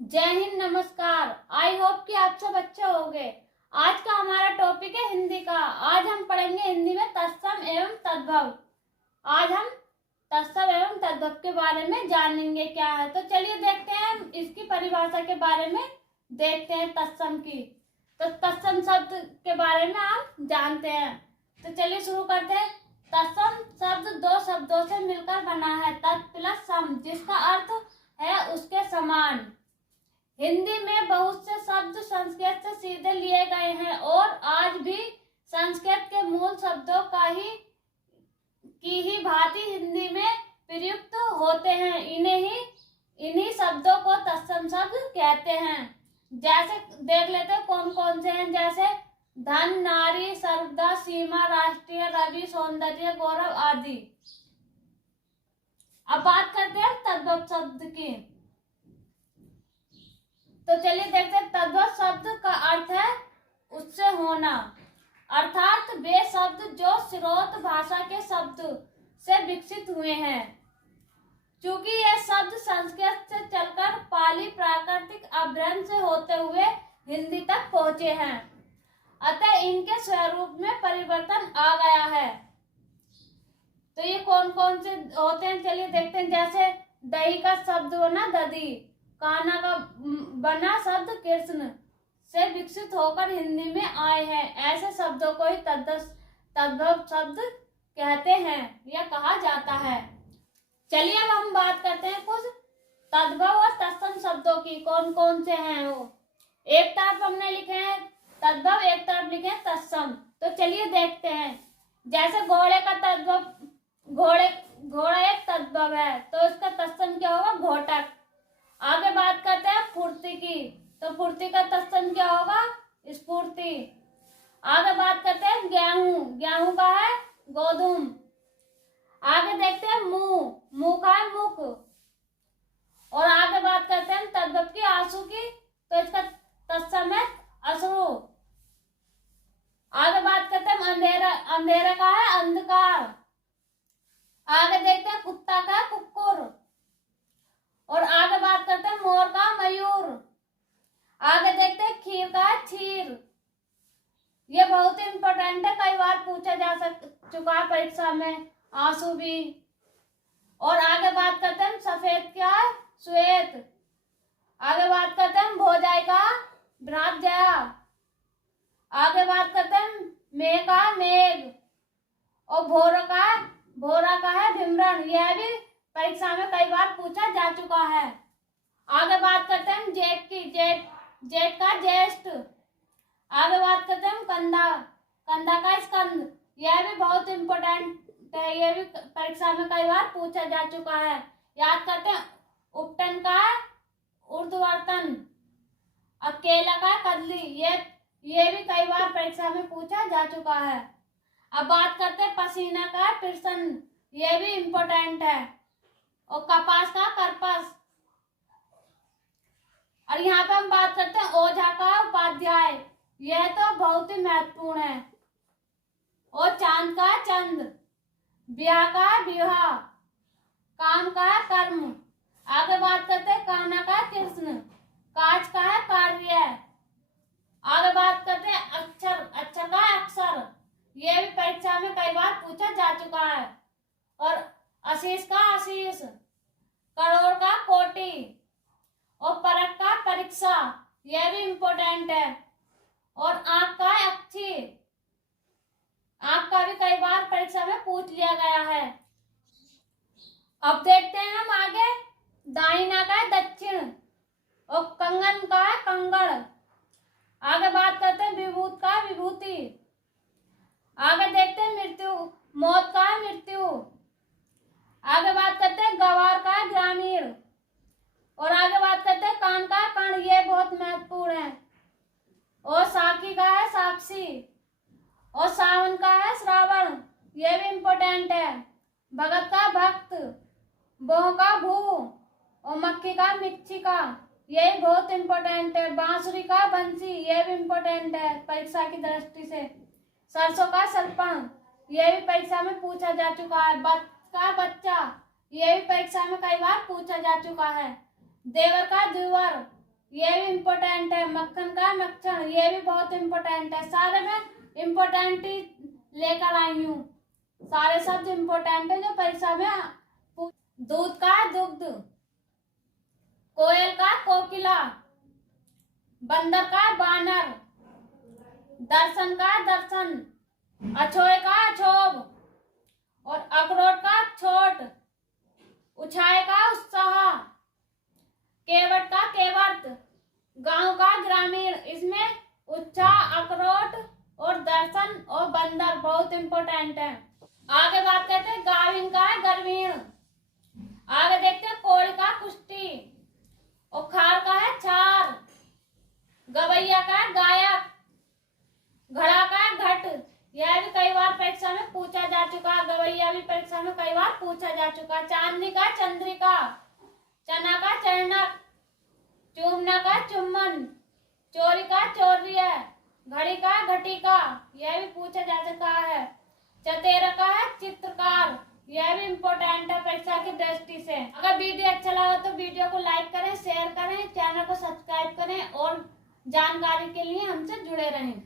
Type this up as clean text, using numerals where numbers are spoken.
जय हिंद, नमस्कार। I hope कि आप सब अच्छे होंगे। आज का हमारा टॉपिक है हिंदी का। आज हम पढ़ेंगे हिंदी में तत्सम एवं तद्भव। आज हम तत्सम एवं तद्भव के बारे में जानेंगे क्या है। तो चलिए देखते हैं इसकी परिभाषा के बारे में। देखते हैं तत्सम की। तो तत्सम शब्द के बारे में हम जानते हैं। तो चलिए शुरू करते हैं। तत्सम शब्द दो शब्दों से मिलकर बना है, तत् प्लस सम, जिसका अर्थ है उसके समान। हिंदी में बहुत से शब्द संस्कृत से सीधे लिए गए हैं और आज भी संस्कृत के मूल शब्दों की ही भांति हिंदी में प्रयुक्त होते हैं। इन्हीं शब्दों को तत्सम शब्द कहते हैं। जैसे देख लेते हैं कौन कौन से हैं। जैसे धन, नारी, सर्वदा, सीमा, राष्ट्रीय, रवि, सौंदर्य, गौरव आदि। अब बात करते हैं तद्भव शब्द की। तो चलिए देखते हैं। तद्भव शब्द का अर्थ है उससे होना, अर्थात वे शब्द जो स्रोत भाषा के शब्द से विकसित हुए हैं। चूंकि ये शब्द संस्कृत से चलकर पाली प्राकृतिक अभ्रंश से होते हुए हिंदी तक पहुंचे हैं, अतः इनके स्वरूप में परिवर्तन आ गया है। तो ये कौन कौन से होते हैं चलिए देखते हैं। जैसे दही का शब्द बना दधी, कान्हा का बना शब्द कृष्ण से विकसित होकर हिंदी में आए हैं। ऐसे शब्दों को ही तद्भव शब्द कहते हैं या कहा जाता है। चलिए अब हम बात करते हैं कुछ तद्भव और तत्सम शब्दों की। कौन कौन से हैं वो। एक तरफ हमने लिखे हैं तद्भव, एक तरफ लिखे हैं तत्सम। तो चलिए देखते हैं। जैसे घोड़े का तद्भव, घोड़ा एक तद्भव है, तो इसका तत्सम क्या होगा, घोटक। आगे बात करते हैं फुर्ती की। तो फुर्ती का तत्सम क्या होगा, स्फूर्ति। आगे बात करते हैं गेहूं का है गोधूम। आगे देखते हैं मुंह का है मुख। और आगे बात करते हैं तद्भव की, आंसू की। तो इसका तत्सम है अश्रु। आगे बात करते हैं अंधेरा का है अंधकार। आगे देखते हैं कुत्ता का है कुक्कुर। और आगे बात करते हैं मोर का मयूर। आगे देखते हैं खीर का है क्षीर। ये बहुत इंपॉर्टेंट है, कई बार पूछा जा चुका है परीक्षा में, आंसू भी। और आगे बात करते हैं सफेद क्या है श्वेत। आगे बात करते हैं भोजाई का भ्रात जया। आगे बात करते हैं मेघ का मेघ। और भोरा का है भिमरण। यह भी परीक्षा में कई बार पूछा जा चुका है। आगे बात करते हैं जेठ की, जेठ का ज्येष्ठ। आगे बात करते हैं कंधा का स्कंद। यह भी बहुत इंपॉर्टेंट है, यह भी परीक्षा में कई बार पूछा जा चुका है। याद करते हैं उपटन का ऊर्ध्ववर्तन। केला का कदली। ये भी कई बार परीक्षा में पूछा जा चुका है। अब बात करते हैं पसीना का पिरसन। यह भी इंपॉर्टेंट है। और कपास का करपस। और यहाँ पे हम बात करते हैं ओझा का उपाध्याय। यह तो बहुत ही महत्वपूर्ण है। और चांद का चंद। ब्याह का विवाह। काम का कर्म। आगे बात करते हैं कान्हा का कृष्ण। काज का है कार्य। आगे बात करते हैं अक्षर का अक्षर। यह भी परीक्षा में कई बार पूछा जा चुका है। और आशीष का आशीष। करोड़ का कोटि। और परख का परीक्षा। यह भी इंपॉर्टेंट है। और आंख का अक्षी। आंख का भी कई बार परीक्षा में पूछ लिया गया है। अब देखते हैं हम आगे। दाहिना का है दक्षिण। और कंगन का है कंगड़। आगे बात करते हैं विभूत का विभूति। आगे देखते हैं मृत्यु, मौत का है मृत्यु। आगे बात करते हैं गवार का है ग्रामीण। और आगे बात करते हैं कान का है कण। ये बहुत महत्वपूर्ण है। और साखी का है साक्षी। और सावन का है श्रावण। ये भी इंपॉर्टेंट है। भगत का भक्त। भों का भू। और मक्खी का मिक्छिका। ये भी बहुत इंपॉर्टेंट है। बांसुरी का बंसी। ये भी इंपॉर्टेंट है परीक्षा की दृष्टि से। सरसों का सरपण। यह भी परीक्षा में पूछा जा चुका है। बत्त का बच्चा। यह भी परीक्षा में कई बार पूछा जा चुका है। देवर का द्विवर। ये भी इम्पोर्टेंट है। मक्खन का मक्खन, ये भी बहुत इम्पोर्टेंट है। सारे में इम्पोर्टेंट ही लेकर आई हूँ, सारे शब्द इम्पोर्टेंट है जो परीक्षा में। दूध का दुग्ध, कोयल का कोकिला, बंदर का बानर, दर्शन का दर्शन, अछोए का अछोब और अखरोट का छोट, उछाए का उत्साह, केवट का केवट, गांव का ग्रामीण। इसमें उत्साह, अखरोट और दर्शन और बंदर बहुत इंपॉर्टेंट है। आगे बात करते हैं गाविन का ग्रामीण। आगे देखते हैं कोड़ी का कुश्ती और खार का है छार, गवैया का गायक, घड़ा का घट। यह भी कई बार परीक्षा में पूछा जा चुका। गवैया भी परीक्षा में कई बार पूछा जा चुका। चांदनी का चंद्रिका, चना का चरणक, चूमना का चुम्बन, चोरी का चोरिया, घड़ी का घटिका। यह भी पूछा जा चुका है। चतेरा का है चित्रकार। यह भी इम्पोर्टेंट है परीक्षा की दृष्टि से। अगर वीडियो अच्छा लगा तो वीडियो को लाइक करें, शेयर करें, चैनल को सब्सक्राइब करें और जानकारी के लिए हमसे जुड़े रहें।